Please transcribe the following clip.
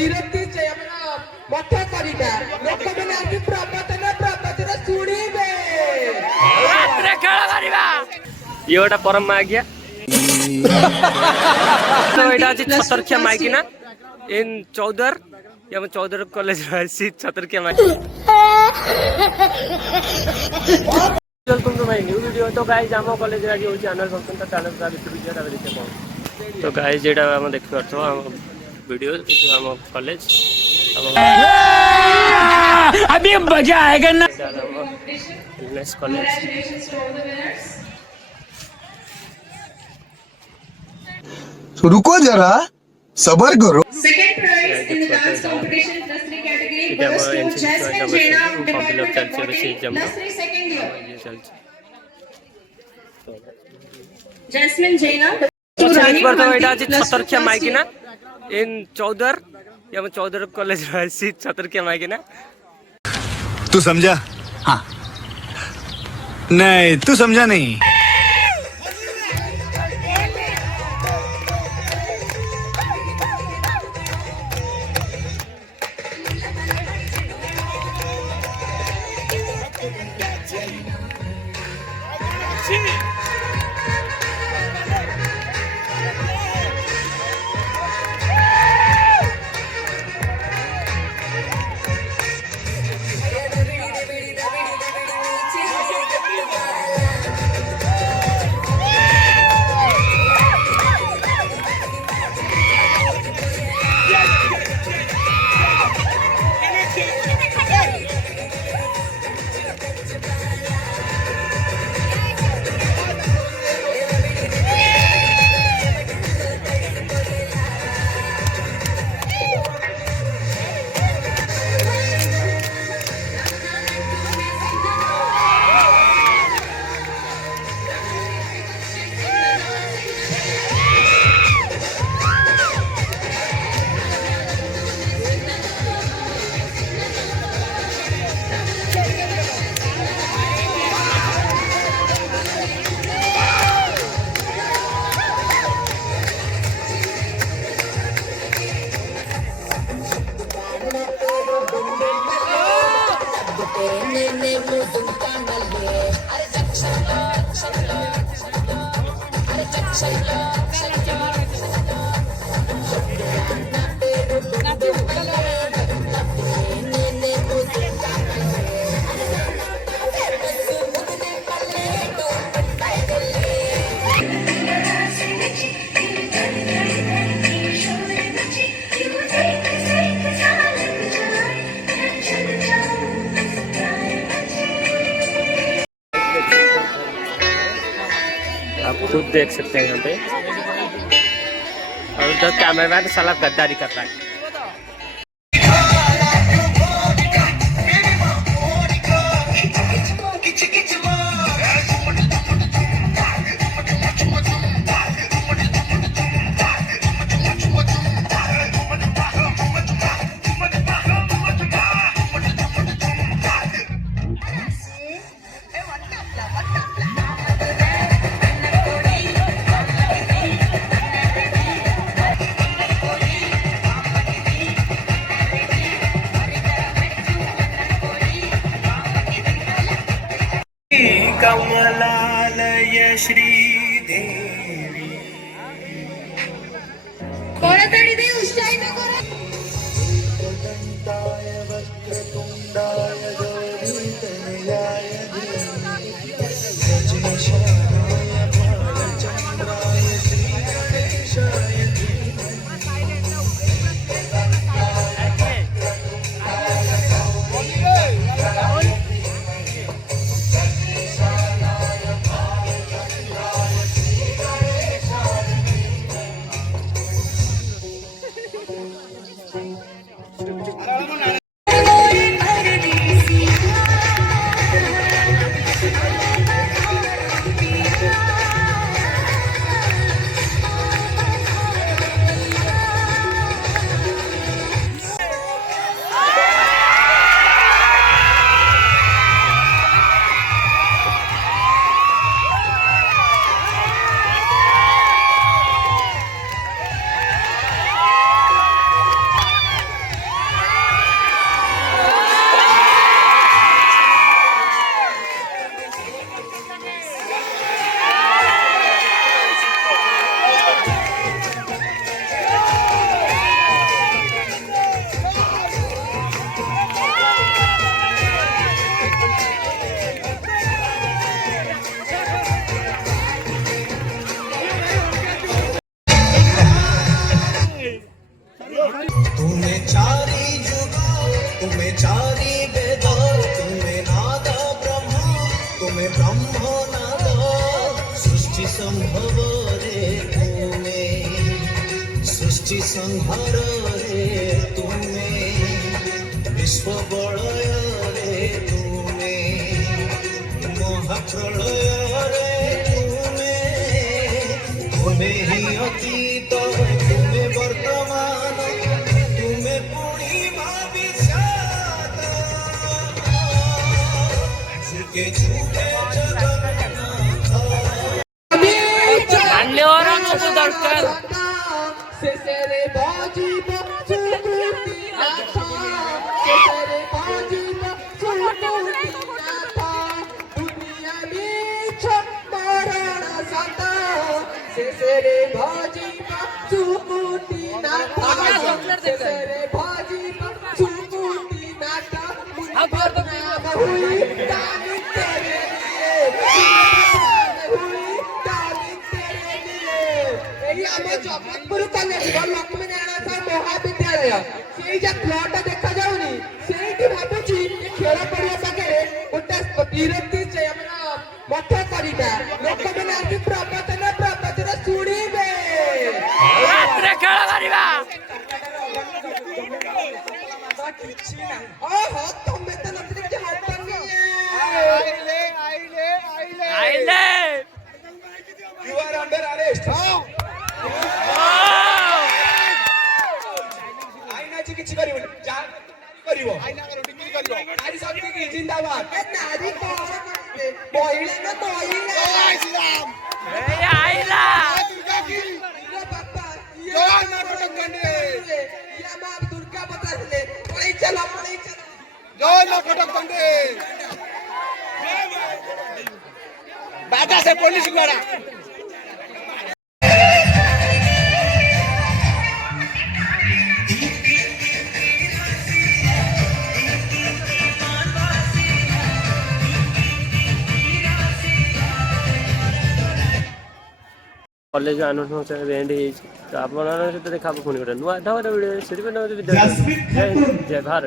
ବିରକ୍ତି ମଠ କରିବା ଲୋକମାନେ ଆସି ପ୍ରବଚନ ପ୍ରବଚନ ଶୁଣିବେ ରାତ୍ରେ ଖେଳ କରିବା ଇଏ ଗୋଟେ ପରମ ଆଜ୍ଞା तो एटा अछि छतरखिया माइकिना इन चौदर या चौदर कॉलेज सी छतरखिया माइक welcome to my new video. तो गाइस हम कॉलेज आज हो चैनल फंक्शन तो चैनल का वीडियो ता देखते को तो गाइस जेटा हम देख परथो हम वीडियो हम कॉलेज अभी मजा आएगा ना नेक्स्ट कॉलेज। तो रुको जरा सबर करो। Second prize in the dance competition plus 3 category goes to Jasmine Jaina, Department of Botany, plus 3 second year. Jasmine Jaina. छतरखिया माइकिना इन चौदर या चौदर कॉलेज सी छतरखिया माइकिना तू समझा? हाँ नहीं तू समझा नहीं। आप खुद देख सकते हैं यहाँ पे और उधर कैमरामैन साला गद्दारी कर रहा है। कमलालय श्रीदेवी कोणातरी दे उष्टाई न करो दंताय वक्रतुंडाय गौरीतनयाय धीमहि गजनिशानाय भालचंद्राय श्रीगणेशाय সম্ভব রে তুমি সৃষ্টি সংহার রে তুমি বিশ্ব বলয় রে তুমি মহাপ্রলয় রে তুমি তুমি হি অতীত তুমি বর্তমান তুমি পুଣି ভবিষ্যৎ ঝুঁকে ঝুঁকে জগন্নাথ মান্যওয়ার মতো দরকার শেষেরে বাজিব সুকুতি নাথা শেষেরে বাজিব সুকুতি নাথা দুনিয়া মিছ মরণ সত শেষেরে বাজিব সুকুতি নাথা শেষেরে বাজিব সুকুতি নাথা বদনাম হুই তানি তেরে হুই তানি তেরে এই আমার জগৎপুর কলেজ বা লক্ষ্মী নারায়ণ সাহা মহাবিদ্যালୟ ସେଇ যে ପ୍ଲଟ ଦେଖାଯାଉନି ସେଇଠି ଭାବୁଛି ଏ ଖେଳ ପଡ଼ିଆ ପାଖରେ ଗୋଟେ ବିରକ୍ତି ଆମର ମଠ କରିବା ଲୋକମାନେ ଆସି ପ୍ରବଚନ ଶୁଣିବେ ରାତିରେ ଖେଳ କରିବା ଓହୋ ତମେ ତ ନଥିଲେ କିଛି ହବନି ଆଇଲେ You are under arrest. ଆଇନାଛି କିଛି କରିବନି ଯାହା କରିବ ନାରୀ ଶକ୍ତି କି ଜିନ୍ଦାବାଦ ନାରୀ କଣ କରିବେ ମହିଳା ନା ମହିଳା ଏଇ ଆଇଲା ଇଏ ବାପା ଇଏ ମା ଦୁର୍ଗା ବତାସିଲେ ପଳେଇ ଚାଲ बाटा से पुलिस गड़ा କଲେଜ ଆନୁଷ୍ଠାନ ଏଣ୍ଡ ହେଇଛି ତ ଆପଣମାନଙ୍କ ସହିତ ଦେଖା ପୁଣି ଗୋଟେ ନୂଆ ଢଙ୍ଗର ଭିଡ଼ିଓ ସେଥିପାଇଁ ଜୟ ଭାରତ।